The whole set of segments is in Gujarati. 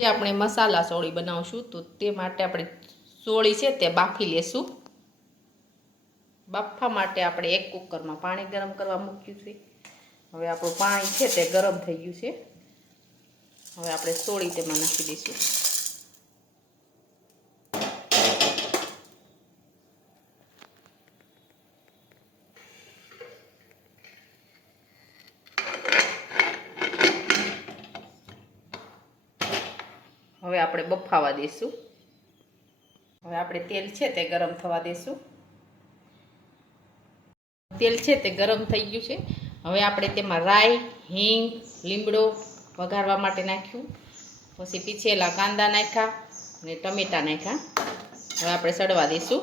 આપણે મસાલા સોળી બનાવશું તો તે માટે આપણે સોળી છે તે બાફી લેશું। બાફવા માટે આપણે એક કુકરમાં પાણી ગરમ કરવા મૂક્યું છે। હવે આપણું પાણી છે તે ગરમ થઈ ગયું છે। હવે આપણે સોળી તેમાં નાખી દઈશું। હવે આપણે બફાવા દઈશું। હવે આપણે તેલ છે તે ગરમ થવા દઈશું। તેલ છે તે ગરમ થઈ ગયું છે। હવે આપણે તેમાં રાઈ, હિંગ, લીમડો વઘારવા માટે નાખ્યું, પછી પીછેલા કાંદા નાખ્યા અને ટમેટા નાખ્યા। હવે આપણે સડવા દઈશું।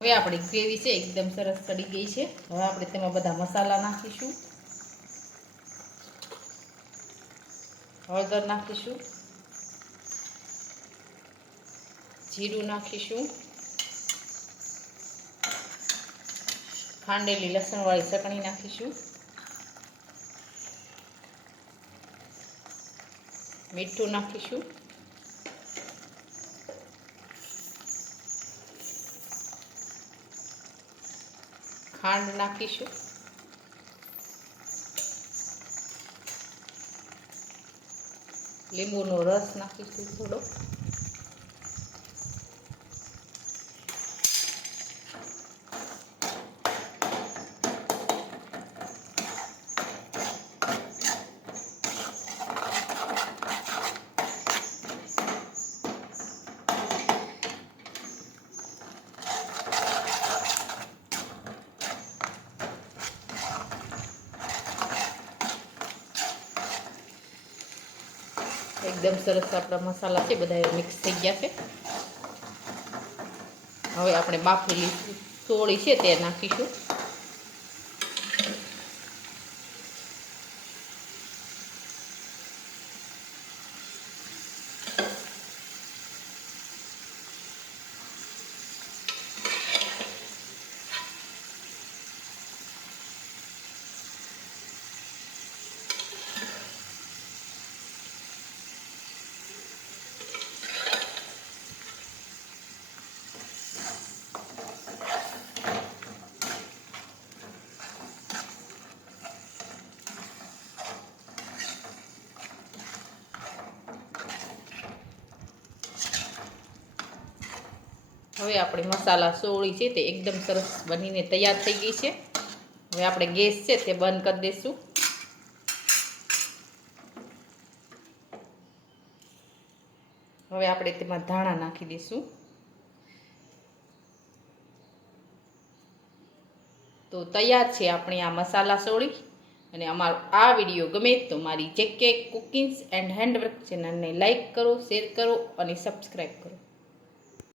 હવે આપણી ગ્રેવી છે એકદમ સરસ સડી ગઈ છે। હવે આપણે તેમાં બધા મસાલા નાખીશું। હળદર નાખીશું, જીરું નાખીશું, ખાંડેલી લસણવાળી ચટણી નાખીશું, મીઠું નાખીશું, ખાંડ નાખીશું, લીંબુનો રસ નાખીશું થોડો, એકદમ સરસ આપણા મસાલા છે બધા મિક્સ થઈ ગયા છે। હવે આપણે બાફેલી સોળી છે તે નાખીશું। હવે આપણી મસાલા સોળી છે તે એકદમ સરસ બનીને તૈયાર થઈ ગઈ છે। હવે આપણે ગેસ છે તે બંધ કરી દઈશું। હવે આપણે તેમાં ધાણા નાખી દઈશું। તો તૈયાર છે આપણી આ મસાલા સોળી। અને અમારો આ વિડીયો ગમે તો મારી જેકે કુકિંગ્સ એન્ડ હેન્ડવર્ક ચેનલને લાઈક કરો, શેર કરો અને સબસ્ક્રાઈબ કરો।